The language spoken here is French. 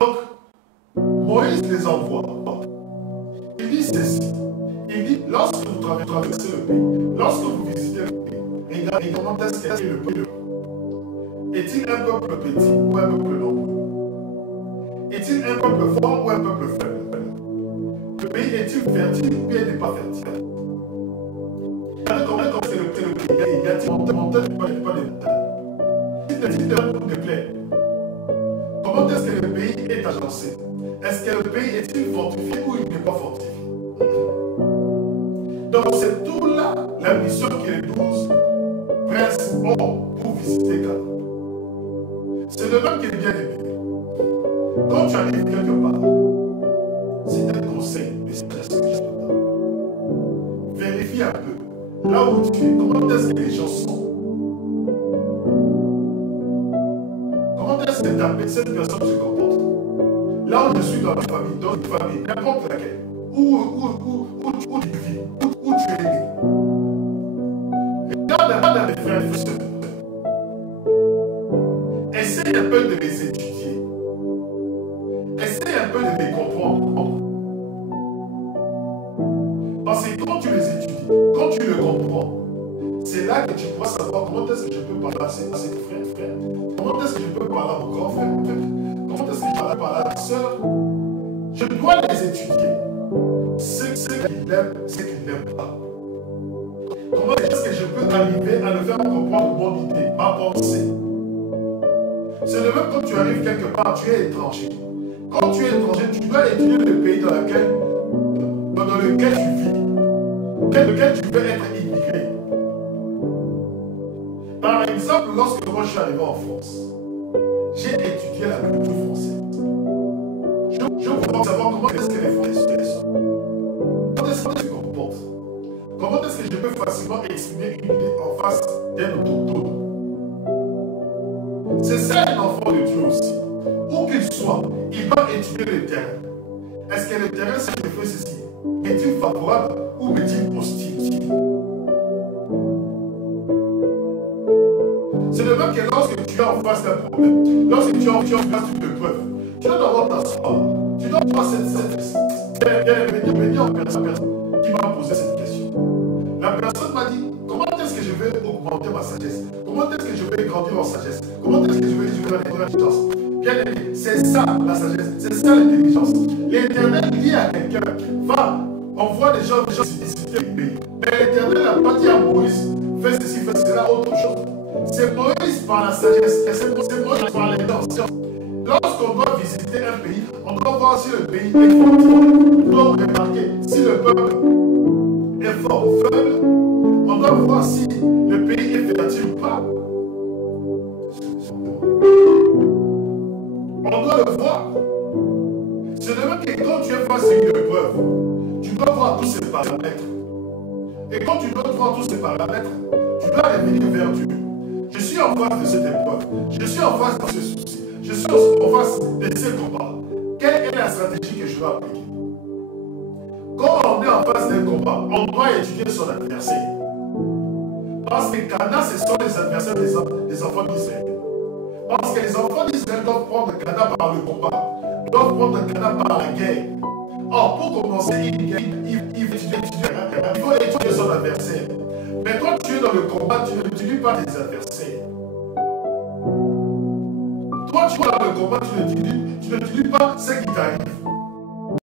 Donc, Moïse les envoie. Il dit ceci. Il dit, lorsque vous traversez le pays, lorsque vous visitez le pays, regardez comment est-ce qu'est le pays. Est-il un peuple petit ou un peuple nombreux? Est-il un peuple fort ou un peuple faible? Le pays est-il fertile ou bien il n'est pas fertile? Regardez comment c'est le pays. Il y a des montagnes, pas des montagnes. Si le monde te plaît, comment est-ce que le pays est agencé? Est-ce que le pays est-il fortifié ou il n'est pas fortifié? Donc c'est tout là la mission que les 12 princes ont pour visiter Canaan. C'est le même qui est bien aimé. Quand tu arrives quelque part, c'est un conseil de sagesse que je te donne. Vérifie un peu là où tu es, comment est-ce que les gens sont. Comment est-ce que cette personne se comporte? Là où je suis dans une famille, n'importe laquelle, où tu vis, où tu es né. Regarde mes frères et sœurs. Essaye un peu de les étudier. Essaye un peu de les comprendre. Parce que quand tu les étudies, quand tu le comprends, c'est là que tu pourras savoir comment est-ce que je peux parler à ses frères. Comment est-ce que je peux parler à mon grand frère. Comment est-ce que je peux parler à ma soeur. Je dois les étudier. Ce qu'ils aiment, ce qu'ils n'aiment pas. Comment est-ce que je peux arriver à le faire comprendre mon idée, ma pensée. C'est le même quand tu arrives quelque part, tu es étranger. Quand tu es étranger, tu dois étudier le pays dans lequel tu vis, dans lequel tu veux être immigré. Par exemple, lorsque moi je suis arrivé en France, j'ai étudié la culture française. Je veux savoir comment est-ce que les Français sont. Comment est-ce qu'ils se comportent. Comment est-ce que je peux facilement exprimer une idée en face d'un autochtone. C'est ça un enfant de Dieu aussi. Où qu'il soit, il va étudier le terrain. Est-ce que le terrain, si je fais ceci, est-il favorable ou est-il hostile? C'est le même que lorsque tu es en face d'un problème, lorsque tu es en face d'une épreuve, tu dois d'abord t'asseoir. Tu dois avoir cette venir en personne qui m'a posé cette question. La personne m'a dit, comment est-ce que je vais augmenter ma sagesse? Comment est-ce que je vais grandir en sagesse? Comment est-ce que je vais l'intelligence? Bien aimé, c'est ça la sagesse, c'est ça l'intelligence. L'Éternel dit à quelqu'un, va, envoie des gens visiter le pays. Mais l'Éternel n'a pas dit à Moïse, fais ceci, fais cela, autre chose. C'est Moïse par la sagesse, et c'est Moïse par l'intelligence. Lorsqu'on doit visiter un pays, on doit voir si le pays est fort. On doit remarquer si le peuple est fort ou faible. On doit voir si le pays est fertile ou pas. On doit le voir. C'est le même que quand tu es face à une épreuve, tu dois voir tous ces paramètres. Et quand tu dois voir tous ces paramètres, tu dois revenir vers Dieu. Je suis en face de cette épreuve. Je suis en face de ce souci. Je suis en face de ces combats. Quelle est la stratégie que je dois appliquer? Quand on est en face d'un combat, on doit étudier son adversaire. Parce que Canaan, ce sont les adversaires des enfants d'Israël. Parce que les enfants d'Israël doivent prendre Canaan par le combat, doivent prendre Canaan par la guerre. Or, pour commencer une guerre, il faut étudier son adversaire. Mais quand tu es dans le combat, tu n'étudies pas tes adversaires. Toi, tu es dans le combat, tu n'étudies pas ce qui t'arrive.